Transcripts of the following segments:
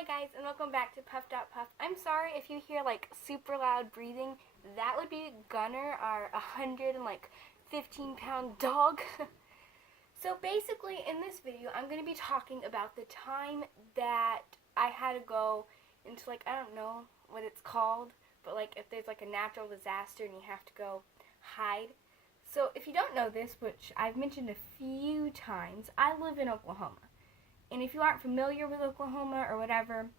Hi guys, and welcome back to Puffed Out Puff. I'm sorry if you hear like super loud breathing. That would be Gunner, our 115-pound dog. So basically in this video, I'm going to be talking about the time that I had to go into I don't know what it's called, but if there's a natural disaster and you have to go hide. So if you don't know this, which I've mentioned a few times, I live in Oklahoma. And if you aren't familiar with Oklahoma or whatever,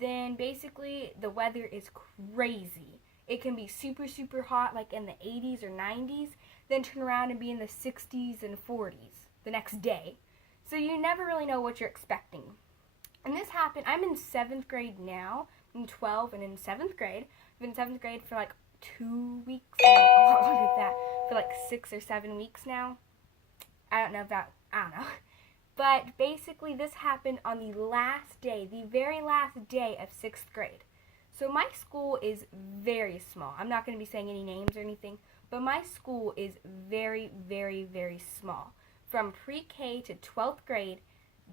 then basically the weather is crazy. It can be super, super hot, like in the 80s or 90s, then turn around and be in the 60s and 40s the next day. So you never really know what you're expecting. And this happened, I'm in 7th grade now. I'm 12 and in 7th grade. I've been in 7th grade for 2 weeks. No, a lot longer than that. For 6 or 7 weeks now. I don't know. But basically this happened on the last day, the very last day of 6th grade. So my school is very small. I'm not going to be saying any names or anything, but my school is very, very, very small. From pre-K to 12th grade,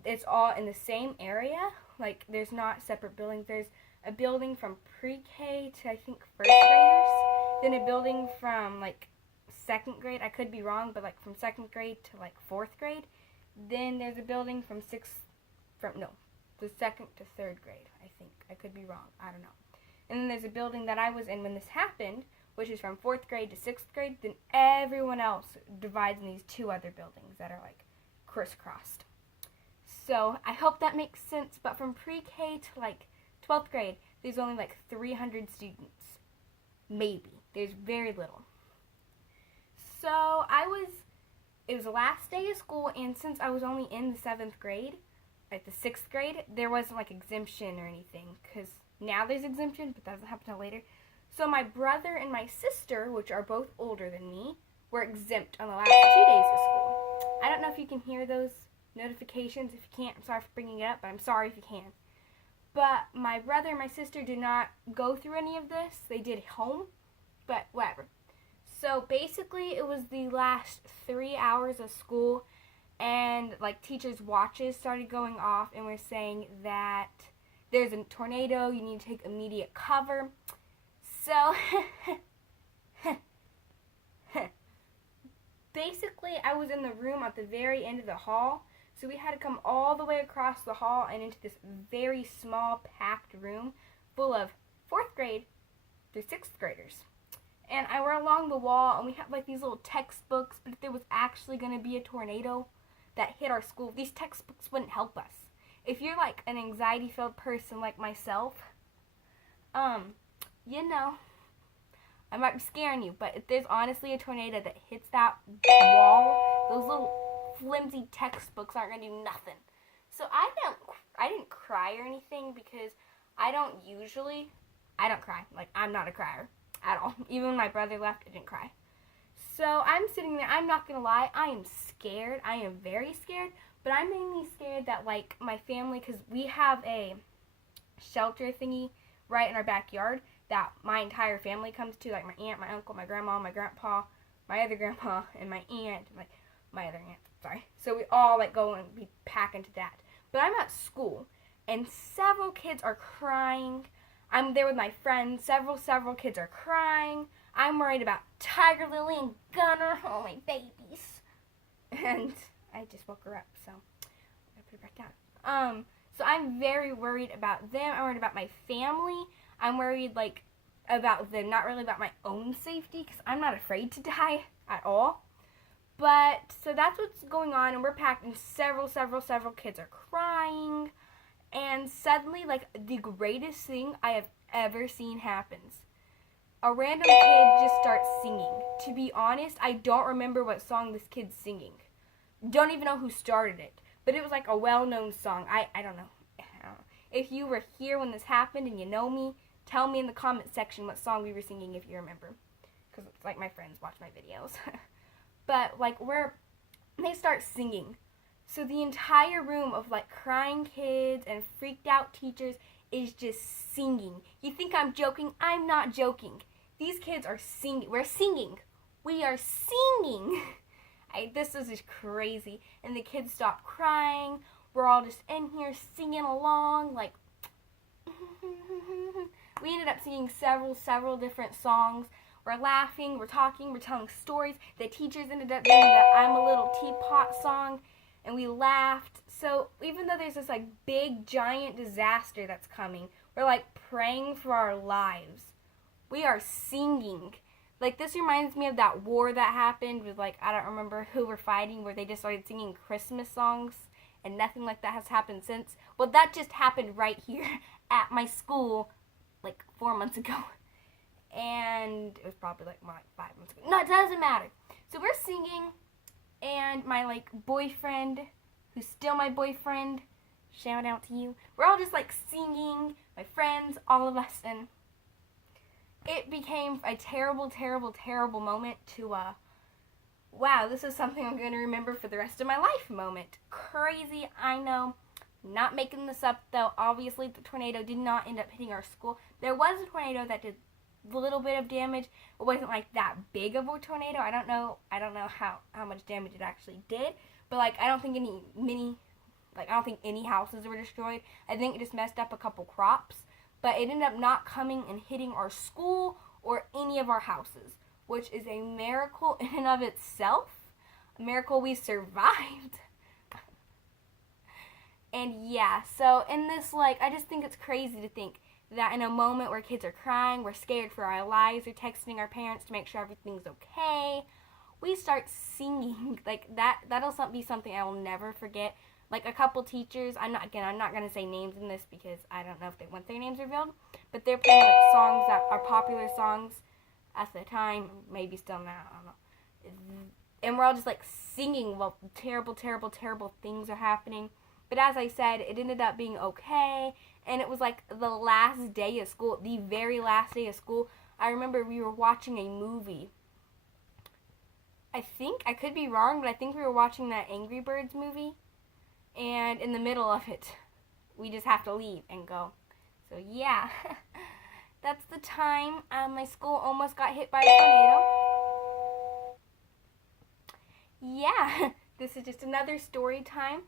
it's all in the same area. There's not separate buildings. There's a building from pre-K to I think 1st graders, then a building from 2nd grade. I could be wrong, but from 2nd grade to 4th grade. Then there's a building from the 2nd to 3rd grade, I think. I could be wrong. I don't know. And then there's a building that I was in when this happened, which is from 4th grade to 6th grade. Then everyone else divides in these 2 other buildings that are crisscrossed. So I hope that makes sense. But from pre-K to 12th grade, there's only 300 students. Maybe. There's very little. So it was the last day of school, and since I was only in the 7th grade, the 6th grade, there wasn't exemption or anything, because now there's exemption, but that doesn't happen until later. So my brother and my sister, which are both older than me, were exempt on the last 2 days of school. I don't know if you can hear those notifications. If you can't, I'm sorry for bringing it up, but I'm sorry if you can. But my brother and my sister did not go through any of this. They did home, but whatever. So basically, it was the last 3 hours of school, and teachers' watches started going off, and we're saying that there's a tornado, you need to take immediate cover. So basically, I was in the room at the very end of the hall, so we had to come all the way across the hall and into this very small, packed room full of 4th grade through 6th graders. And I were along the wall, and we had these little textbooks, but if there was actually going to be a tornado that hit our school, these textbooks wouldn't help us. If you're an anxiety-filled person like myself, I might be scaring you, but if there's honestly a tornado that hits that wall, those little flimsy textbooks aren't going to do nothing. So I didn't cry or anything, because I don't cry. I'm not a crier at all. Even when my brother left, I didn't cry. So I'm sitting there. I'm not gonna lie, I am scared. I am very scared, but I'm mainly scared that my family, because we have a shelter thingy right in our backyard that my entire family comes to, my aunt, my uncle, my grandma, my grandpa, my other grandpa, and my aunt, my other aunt, sorry. So we all go and we pack into that. But I'm at school, and several kids are crying. I'm there with my friends. Several kids are crying. I'm worried about Tiger Lily and Gunner. Oh, my babies. And I just woke her up, so I gotta put her back down. So I'm very worried about them. I'm worried about my family. I'm worried, about them, not really about my own safety, because I'm not afraid to die at all. But, so that's what's going on, and we're packed, and several kids are crying. And suddenly, the greatest thing I have ever seen happens. A random kid just starts singing. To be honest, I don't remember what song this kid's singing. Don't even know who started it. But it was a well-known song. I don't know. If you were here when this happened and you know me, tell me in the comment section what song we were singing if you remember. Because it's my friends watch my videos. But, they start singing. So the entire room of crying kids and freaked out teachers is just singing. You think I'm joking? I'm not joking. These kids are singing. We're singing. We are singing. This is just crazy. And the kids stop crying. We're all just in here singing along. We ended up singing several different songs. We're laughing, we're talking, we're telling stories. The teachers ended up doing the I'm a Little Teapot song, and we laughed. So even though there's this like big giant disaster that's coming, we're like praying for our lives. We are singing. Like, this reminds me of that war that happened with, like, I don't remember who were fighting, where they just started singing Christmas songs, and nothing like that has happened since. Well, that just happened right here at my school, like, 4 months ago. And it was probably, like, 5 months ago. No, it doesn't matter. So we're singing, and my, like, boyfriend, who's still my boyfriend, shout out to you, we're all just, like, singing, my friends, all of us, and it became a terrible moment to, wow, this is something I'm going to remember for the rest of my life moment. Crazy, I know. Not making this up, though. Obviously, the tornado did not end up hitting our school. There was a tornado that did a little bit of damage. It wasn't, like, that big of a tornado. I don't know how much damage it actually did. But, like, I don't think any houses were destroyed. I think it just messed up a couple crops. But it ended up not coming and hitting our school or any of our houses, which is a miracle in and of itself. A miracle we survived. And yeah, so in this, like, I just think it's crazy to think that in a moment where kids are crying, we're scared for our lives, we're texting our parents to make sure everything's okay, we start singing. Like, that'll be something I will never forget. Like, a couple teachers, I'm not going to say names in this because I don't know if they want their names revealed, but they're playing, like, songs that are popular songs at the time, maybe still now, I don't know. And we're all just, like, singing while terrible things are happening. But as I said, it ended up being okay, and it was, like, the last day of school, the very last day of school. I remember we were watching a movie. I think, I could be wrong, but I think we were watching that Angry Birds movie. And in the middle of it, we just have to leave and go. So yeah, that's the time my school almost got hit by a tornado. Yeah, this is just another story time.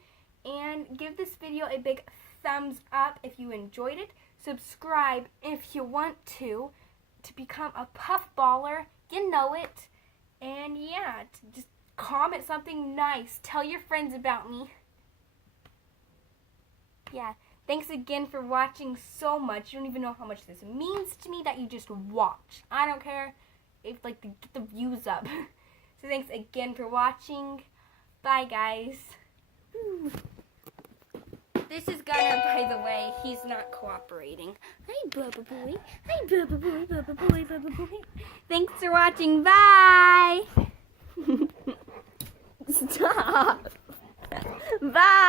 And give this video a big thumbs up if you enjoyed it. Subscribe if you want to become a puffballer. You know it. And yeah, just comment something nice. Tell your friends about me. Yeah, thanks again for watching so much. You don't even know how much this means to me that you just watch. I don't care if, like, to get the views up. So thanks again for watching. Bye, guys. This is Gunner, by the way. He's not cooperating. Hi, Bubba Boy. Hi, Bubba Boy, Bubba Boy, Bubba Boy. Thanks for watching. Bye. Stop. Bye.